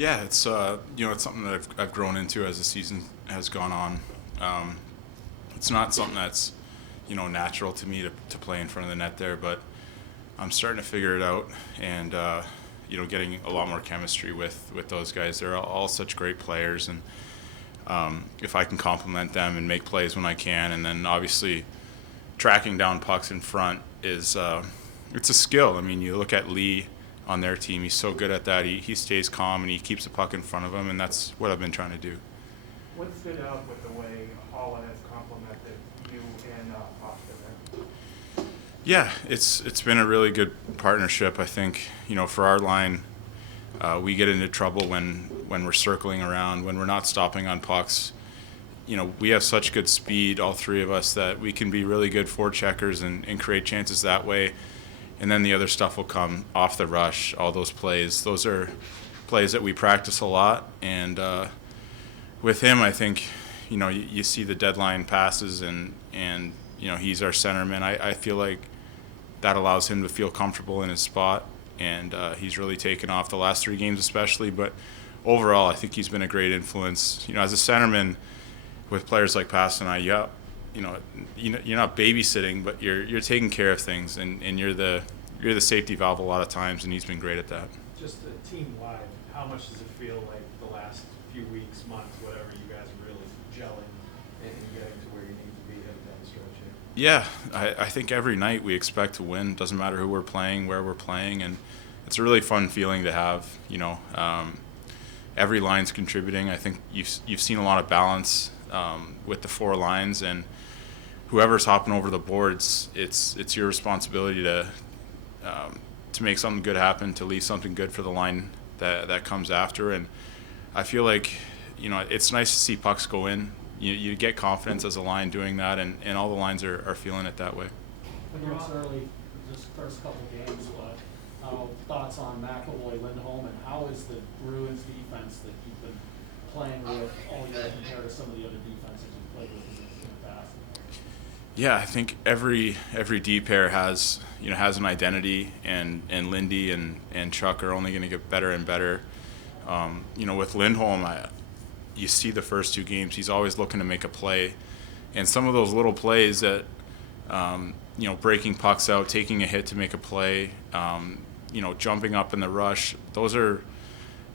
Yeah, it's it's something that I've grown into as the season has gone on. It's not something that's natural to me to play in front of the net there, but I'm starting to figure it out, and getting a lot more chemistry with those guys. They're all such great players, and if I can compliment them and make plays when I can, and then obviously tracking down pucks in front is it's a skill. I mean, you look at Lee on their team; he's so good at that. He stays calm and he keeps the puck in front of him, and that's what I've been trying to do. What stood out with the way Holland has complemented you and Pasta there? Yeah, it's been a really good partnership. I think for our line, we get into trouble when we're circling around, when we're not stopping on pucks. We have such good speed, all three of us, that we can be really good forecheckers and create chances that way. And then the other stuff will come off the rush, all those plays. Those are plays that we practice a lot. And with him, I think, you see the deadline passes and he's our centerman. I feel like that allows him to feel comfortable in his spot. And he's really taken off the last 3 games especially. But overall, I think he's been a great influence. As a centerman, with players like Pass and I, you're not babysitting, but you're taking care of things, and you're the safety valve a lot of times, and he's been great at that. Just team-wide, how much does it feel like the last few weeks, months, whatever, you guys are really gelling and getting to where you need to be heading down the stretch here? Yeah, I think every night we expect to win. Doesn't matter who we're playing, where we're playing, and it's a really fun feeling to have. Every line's contributing. I think you've seen a lot of balance with the 4 lines, and whoever's hopping over the boards, it's your responsibility to make something good happen, to leave something good for the line that comes after. And I feel like it's nice to see pucks go in. You get confidence as a line doing that, and all the lines are feeling it that way. I know it's early, just first couple games, but thoughts on McAvoy, Lindholm, and how is the Bruins defense that you've been playing with all year compared to some of the other defenses you've played with in the past? Yeah, I think every D pair has an identity, and Lindy and Chuck are only going to get better and better. With Lindholm, you see the first 2 games, he's always looking to make a play, and some of those little plays that breaking pucks out, taking a hit to make a play, jumping up in the rush, those are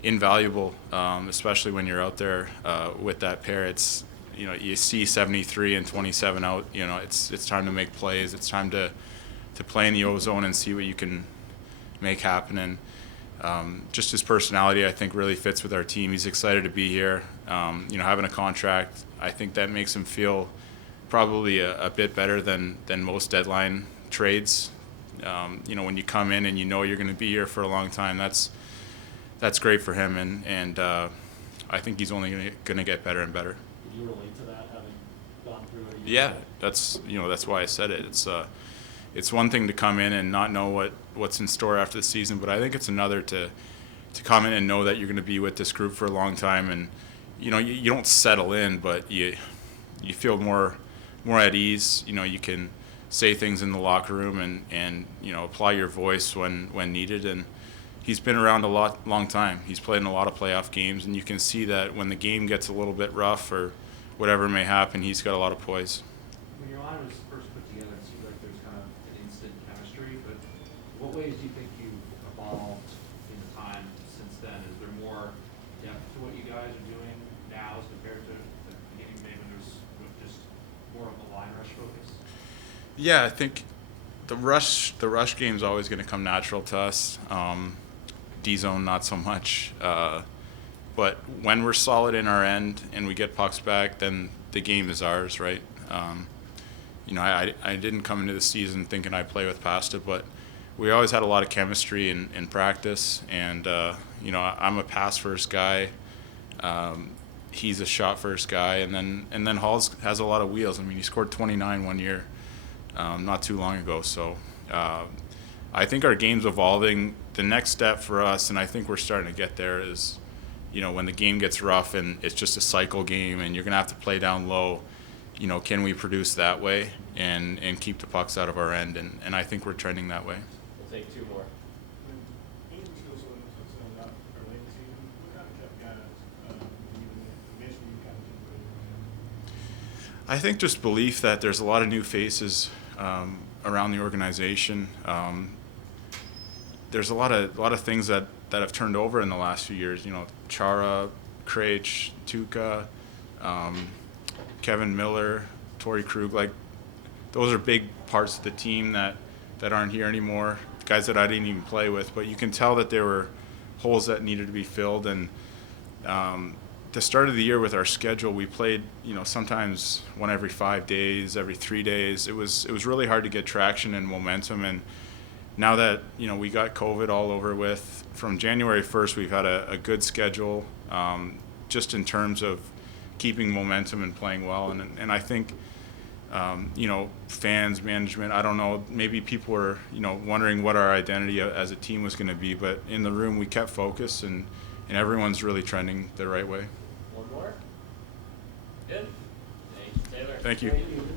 invaluable, especially when you're out there with that pair. It's you see 73 and 27 out. It's time to make plays. It's time to play in the ozone and see what you can make happen. And just his personality, I think, really fits with our team. He's excited to be here. Having a contract, I think that makes him feel probably a bit better than most deadline trades. When you come in and you're going to be here for a long time, that's great for him, and I think he's only going to get better and better. Would you relate to that, having gone through it? Yeah, that's why I said it. It's one thing to come in and not know what's in store after the season, but I think it's another to come in and know that you're going to be with this group for a long time, and you don't settle in, but you feel more at ease. You can say things in the locker room and apply your voice when needed. And he's been around long time. He's played in a lot of playoff games, and you can see that when the game gets a little bit rough or whatever may happen, he's got a lot of poise. When your line was first put together, it seemed like there was kind of an instant chemistry, but what ways do you think you've evolved in the time since then? Is there more depth to what you guys are doing now as compared to the beginning, maybe when there's just more of a line rush focus? Yeah, I think the rush game is always going to come natural to us. D-zone, not so much. But when we're solid in our end and we get pucks back, then the game is ours, right? I didn't come into the season thinking I'd play with Pasta, but we always had a lot of chemistry in practice. And, I'm a pass-first guy. He's a shot-first guy. And then Halls has a lot of wheels. I mean, he scored 29 one year not too long ago. So I think our game's evolving. The next step for us, and I think we're starting to get there, is when the game gets rough and it's just a cycle game and you're going to have to play down low, can we produce that way and keep the pucks out of our end? And I think we're trending that way. We'll take 2 more. When Andrews goes on not early in the season, what kind of I think just belief that there's a lot of new faces around the organization. There's a lot of things that have turned over in the last few years. You know, Chara, Krejci, Tuca, Kevin Miller, Torrey Krug. Like, those are big parts of the team that aren't here anymore. Guys that I didn't even play with, but you can tell that there were holes that needed to be filled. And the start of the year with our schedule, we played, sometimes one every 5 days, every 3 days. It was really hard to get traction and momentum. And now that we got COVID all over with, from January 1st, we've had a good schedule, just in terms of keeping momentum and playing well. And I think, fans, management, I don't know, maybe people were, wondering what our identity as a team was going to be. But in the room, we kept focus, and everyone's really trending the right way. One more? Good. Thanks, Taylor. Thank you. Thank you.